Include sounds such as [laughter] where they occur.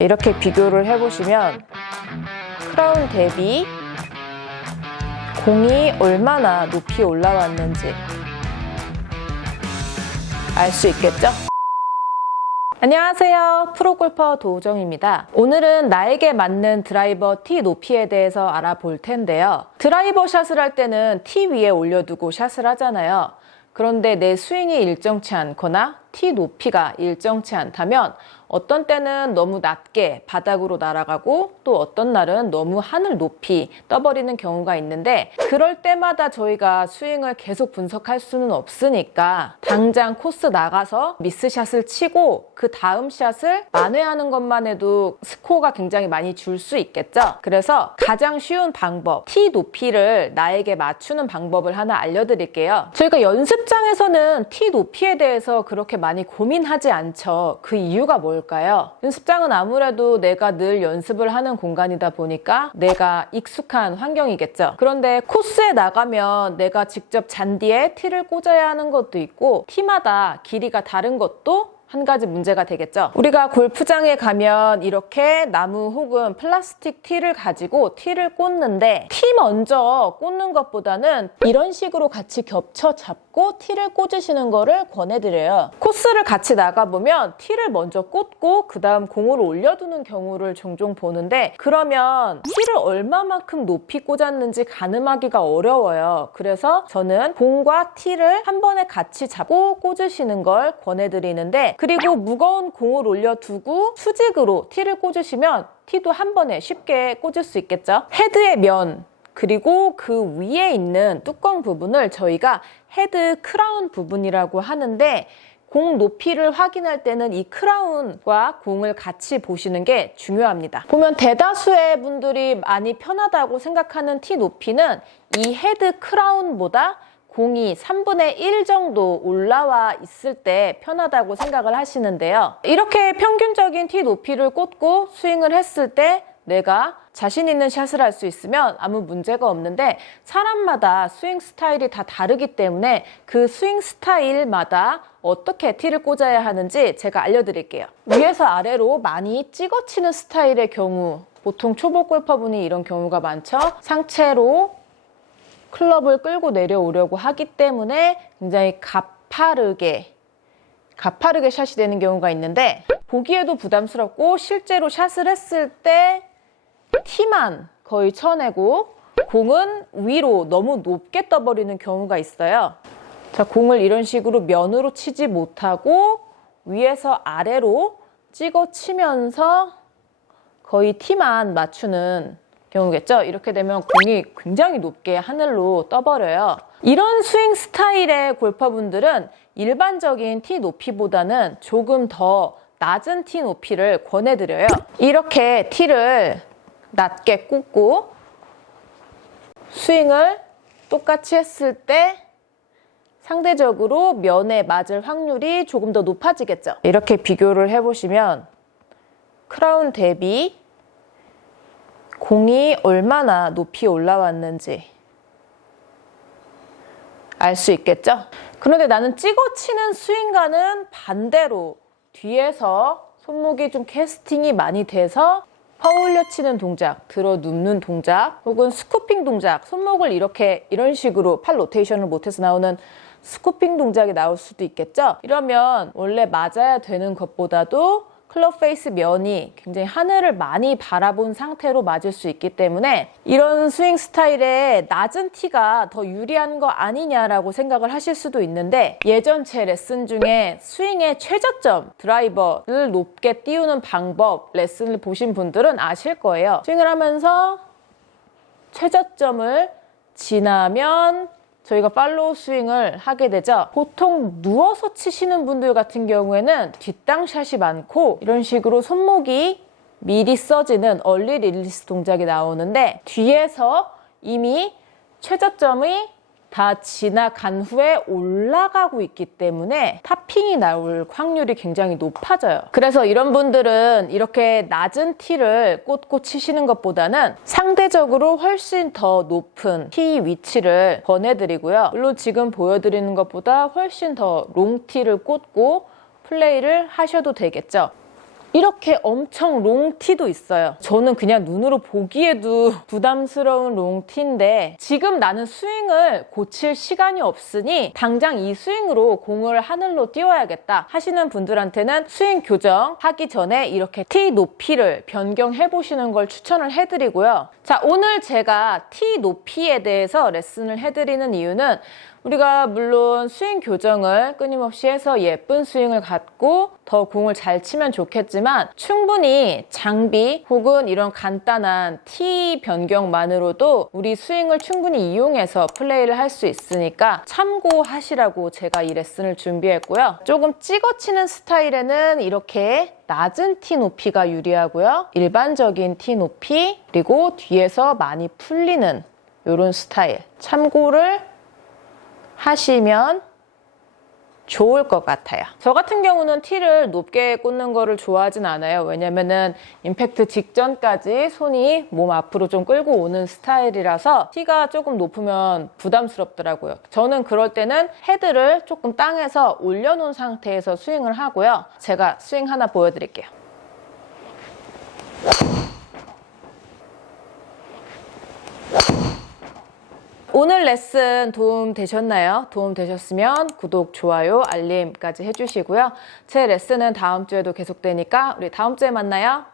이렇게 비교를 해보시면 크라운 대비 공이 얼마나 높이 올라왔는지 알 수 있겠죠? 안녕하세요. 프로골퍼 도우정입니다. 오늘은 나에게 맞는 드라이버 티 높이에 대해서 알아볼 텐데요. 드라이버 샷을 할 때는 티 위에 올려두고 샷을 하잖아요. 그런데 내 스윙이 일정치 않거나 티 높이가 일정치 않다면 어떤 때는 너무 낮게 바닥으로 날아가고 또 어떤 날은 너무 하늘 높이 떠버리는 경우가 있는데 그럴 때마다 저희가 스윙을 계속 분석할 수는 없으니까 당장 코스 나가서 미스샷을 치고 그 다음 샷을 만회하는 것만 해도 스코어가 굉장히 많이 줄 수 있겠죠. 그래서 가장 쉬운 방법, 티 높이를 나에게 맞추는 방법을 하나 알려드릴게요. 저희가 연습장에서는 티 높이에 대해서 그렇게 많이 고민하지 않죠. 그 이유가 뭘까요? 연습장은 아무래도 내가 늘 연습을 하는 공간이다 보니까 내가 익숙한 환경이겠죠. 그런데 코스에 나가면 내가 직접 잔디에 티를 꽂아야 하는 것도 있고 티마다 길이가 다른 것도 한 가지 문제가 되겠죠. 우리가 골프장에 가면 이렇게 나무 혹은 플라스틱 티를 가지고 티를 꽂는데 티 먼저 꽂는 것보다는 이런 식으로 같이 겹쳐 잡고 티를 꽂으시는 거를 권해드려요. 코스를 같이 나가보면 티를 먼저 꽂고 그 다음 공을 올려두는 경우를 종종 보는데 그러면 티를 얼마만큼 높이 꽂았는지 가늠하기가 어려워요. 그래서 저는 공과 티를 한 번에 같이 잡고 꽂으시는 걸 권해드리는데 그리고 무거운 공을 올려두고 수직으로 티를 꽂으시면 티도 한 번에 쉽게 꽂을 수 있겠죠. 헤드의 면 그리고 그 위에 있는 뚜껑 부분을 저희가 헤드 크라운 부분이라고 하는데 공 높이를 확인할 때는 이 크라운과 공을 같이 보시는 게 중요합니다. 보면 대다수의 분들이 많이 편하다고 생각하는 티 높이는 이 헤드 크라운보다 공이 3분의 1 정도 올라와 있을 때 편하다고 생각을 하시는데요. 이렇게 평균적인 티 높이를 꽂고 스윙을 했을 때 내가 자신 있는 샷을 할 수 있으면 아무 문제가 없는데 사람마다 스윙 스타일이 다 다르기 때문에 그 스윙 스타일마다 어떻게 티를 꽂아야 하는지 제가 알려드릴게요. 위에서 아래로 많이 찍어치는 스타일의 경우 보통 초보 골퍼분이 이런 경우가 많죠. 상체로 클럽을 끌고 내려오려고 하기 때문에 굉장히 가파르게 가파르게 샷이 되는 경우가 있는데 보기에도 부담스럽고 실제로 샷을 했을 때 티만 거의 쳐내고 공은 위로 너무 높게 떠버리는 경우가 있어요. 자, 공을 이런 식으로 면으로 치지 못하고 위에서 아래로 찍어 치면서 거의 티만 맞추는 경우겠죠. 이렇게 되면 공이 굉장히 높게 하늘로 떠버려요. 이런 스윙 스타일의 골퍼분들은 일반적인 티 높이보다는 조금 더 낮은 티 높이를 권해드려요. 이렇게 티를 낮게 꽂고 스윙을 똑같이 했을 때 상대적으로 면에 맞을 확률이 조금 더 높아지겠죠. 이렇게 비교를 해보시면 크라운 대비 공이 얼마나 높이 올라왔는지 알 수 있겠죠? 그런데 나는 찍어 치는 스윙과는 반대로 뒤에서 손목이 좀 캐스팅이 많이 돼서 퍼올려 치는 동작, 들어 눕는 동작, 혹은 스쿠핑 동작, 손목을 이렇게 이런 식으로 팔 로테이션을 못해서 나오는 스쿠핑 동작이 나올 수도 있겠죠? 이러면 원래 맞아야 되는 것보다도 클럽 페이스 면이 굉장히 하늘을 많이 바라본 상태로 맞을 수 있기 때문에 이런 스윙 스타일의 낮은 티가 더 유리한 거 아니냐라고 생각을 하실 수도 있는데 예전 제 레슨 중에 스윙의 최저점 드라이버를 높게 띄우는 방법 레슨을 보신 분들은 아실 거예요. 스윙을 하면서 최저점을 지나면 저희가 팔로우 스윙을 하게 되죠. 보통 누워서 치시는 분들 같은 경우에는 뒷땅샷이 많고 이런 식으로 손목이 미리 써지는 얼리 릴리스 동작이 나오는데 뒤에서 이미 최저점이 다 지나간 후에 올라가고 있기 때문에 탑핑이 나올 확률이 굉장히 높아져요. 그래서 이런 분들은 이렇게 낮은 티를 꽂고 치시는 것보다는 상대적으로 훨씬 더 높은 티 위치를 권해드리고요. 물론 지금 보여드리는 것보다 훨씬 더 롱티를 꽂고 플레이를 하셔도 되겠죠. 이렇게 엄청 롱티도 있어요. 저는 그냥 눈으로 보기에도 [laughs] 부담스러운 롱티인데 지금 나는 스윙을 고칠 시간이 없으니 당장 이 스윙으로 공을 하늘로 띄워야겠다 하시는 분들한테는 스윙 교정 하기 전에 이렇게 티 높이를 변경해 보시는 걸 추천을 해드리고요. 자, 오늘 제가 티 높이에 대해서 레슨을 해드리는 이유는 우리가 물론 스윙 교정을 끊임없이 해서 예쁜 스윙을 갖고 더 공을 잘 치면 좋겠지만 충분히 장비 혹은 이런 간단한 티 변경만으로도 우리 스윙을 충분히 이용해서 플레이를 할 수 있으니까 참고하시라고 제가 이 레슨을 준비했고요. 조금 찍어치는 스타일에는 이렇게 낮은 티 높이가 유리하고요. 일반적인 티 높이 그리고 뒤에서 많이 풀리는 이런 스타일 참고를 하시면 좋을 것 같아요. 저 같은 경우는 티를 높게 꽂는 거를 좋아하진 않아요. 왜냐면은 임팩트 직전까지 손이 몸 앞으로 좀 끌고 오는 스타일이라서 티가 조금 높으면 부담스럽더라고요. 저는 그럴 때는 헤드를 조금 땅에서 올려놓은 상태에서 스윙을 하고요. 제가 스윙 하나 보여드릴게요. 오늘 레슨 도움 되셨나요? 도움 되셨으면 구독, 좋아요, 알림까지 해주시고요. 제 레슨은 다음 주에도 계속되니까 우리 다음 주에 만나요.